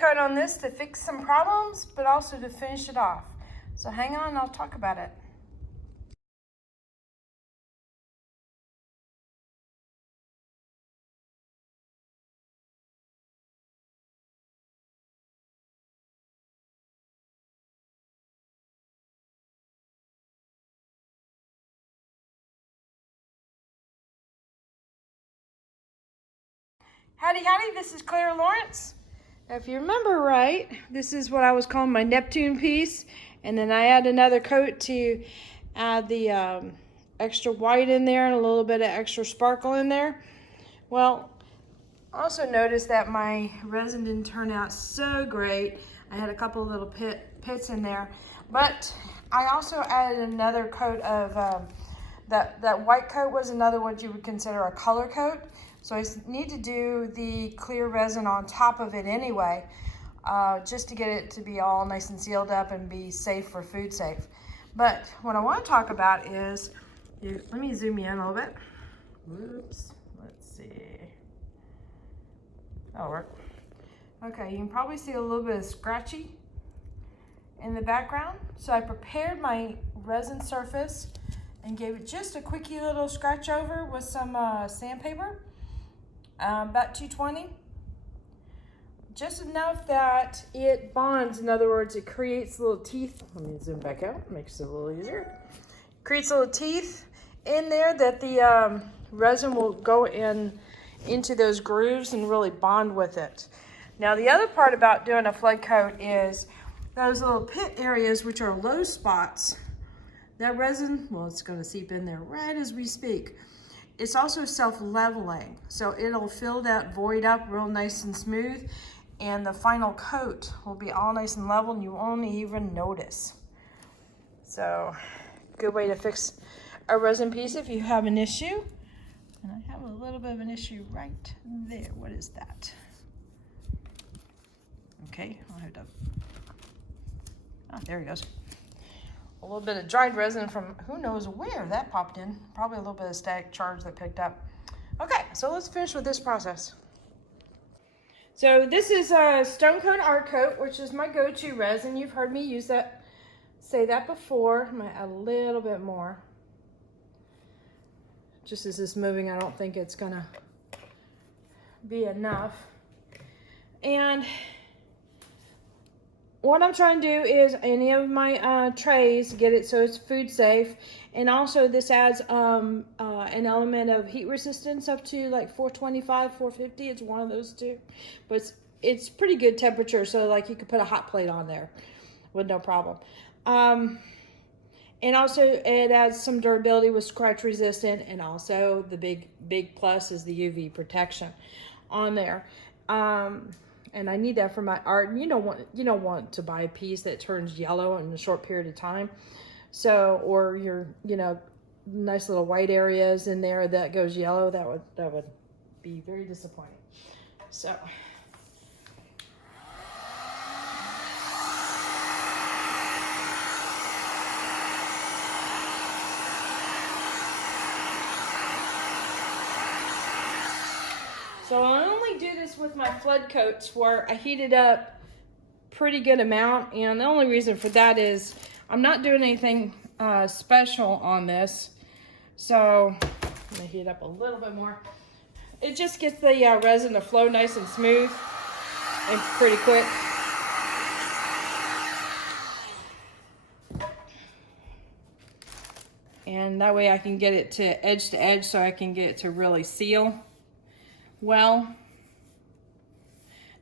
coat on this to fix some problems, but also to finish it off. So hang on, I'll talk about it. Howdy Howdy, this is Clara Lawrence. Now, if you remember right, this is what I was calling my Neptune piece, and then I add another coat to add the extra white in there and a little bit of extra sparkle in there. Well, also notice that my resin didn't turn out so great. I had a couple of little pits in there, but I also added another coat of that white coat was another what you would consider a color coat. So I need to do the clear resin on top of it anyway, just to get it to be all nice and sealed up and be safe for food safe. But what I want to talk about is, let me zoom you in a little bit. Whoops, let's see. That'll work. Okay, you can probably see a little bit of scratchy in the background. So I prepared my resin surface and gave it just a quickie little scratch over with some sandpaper. About 220, just enough that it bonds. In other words, it creates little teeth. Let me zoom back out, makes it a little easier. Creates little teeth in there that the resin will go into those grooves and really bond with it. Now, the other part about doing a flood coat is those little pit areas, which are low spots. That resin, well, it's going to seep in there right as we speak. It's also self-leveling, so it'll fill that void up real nice and smooth, and the final coat will be all nice and level, and you won't even notice. So, good way to fix a resin piece if you have an issue. And I have a little bit of an issue right there. What is that? Okay, I'll have to. Oh, there he goes. A little bit of dried resin from who knows where that popped in. Probably a little bit of static charge that picked up. Okay, so let's finish with this process. So this is a Stone Coat Art Coat, which is my go-to resin. You've heard me say that before. I'm gonna add a little bit more. Just as it's moving, I don't think it's gonna be enough. And what I'm trying to do is any of my trays, get it so it's food safe. And also this adds an element of heat resistance up to like 425, 450. It's one of those two. But it's pretty good temperature, so like you could put a hot plate on there with no problem. And also it adds some durability with scratch resistant, and also the big plus is the UV protection on there. And I need that for my art. And you don't want to buy a piece that turns yellow in a short period of time. So, or your, nice little white areas in there that goes yellow. That would be very disappointing. So. So I only do this with my flood coats where I heat it up pretty good amount, and the only reason for that is I'm not doing anything special on this. So I'm gonna heat it up a little bit more. It just gets the resin to flow nice and smooth and pretty quick. And that way I can get it to edge so I can get it to really seal well.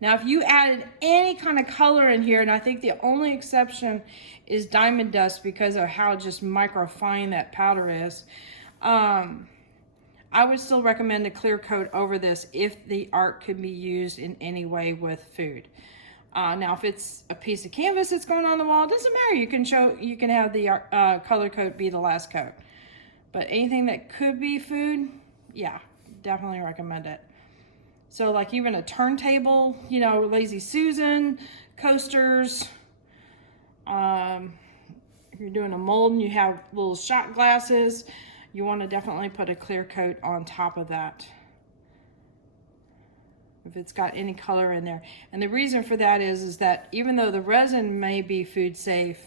Now, if you added any kind of color in here, and I think the only exception is diamond dust because of how just microfine that powder is, I would still recommend a clear coat over this if the art could be used in any way with food. Now, if it's a piece of canvas that's going on the wall, it doesn't matter. You can have the color coat be the last coat. But anything that could be food, yeah, definitely recommend it. So like even a turntable, Lazy Susan, coasters. If you're doing a mold and you have little shot glasses, you want to definitely put a clear coat on top of that. if it's got any color in there. And the reason for that is that even though the resin may be food safe,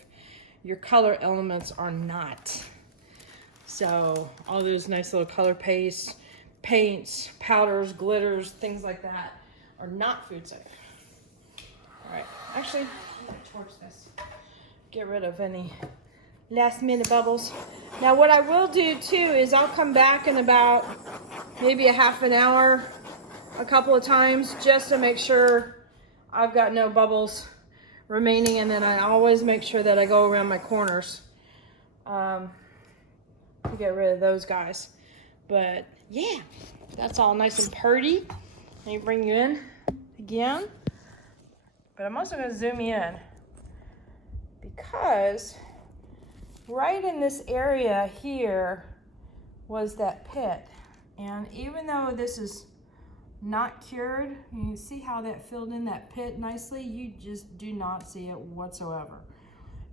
your color elements are not. So all those nice little color pastes, paints, powders, glitters, things like that are not food safe. All right, actually, I'm gonna torch this. Get rid of any last minute bubbles. Now what I will do too is I'll come back in about maybe a half an hour, a couple of times, just to make sure I've got no bubbles remaining, and then I always make sure that I go around my corners to get rid of those guys. But yeah, that's all nice and purty. Let me bring you in again. But I'm also gonna zoom you in because right in this area here was that pit. And even though this is not cured, you see how that filled in that pit nicely? You just do not see it whatsoever.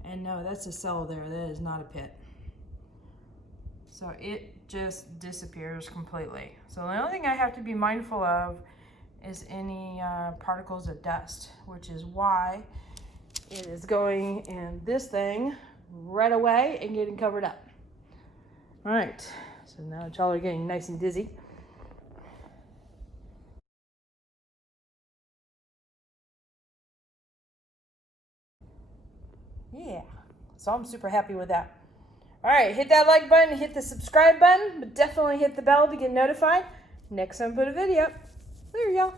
And no, that's a cell there, that is not a pit. So it just disappears completely. So the only thing I have to be mindful of is any particles of dust, which is why it is going in this thing right away and getting covered up. All right, so now y'all are getting nice and dizzy. Yeah, so I'm super happy with that. All right, hit that like button, hit the subscribe button, but definitely hit the bell to get notified next time I put a video up. There you go.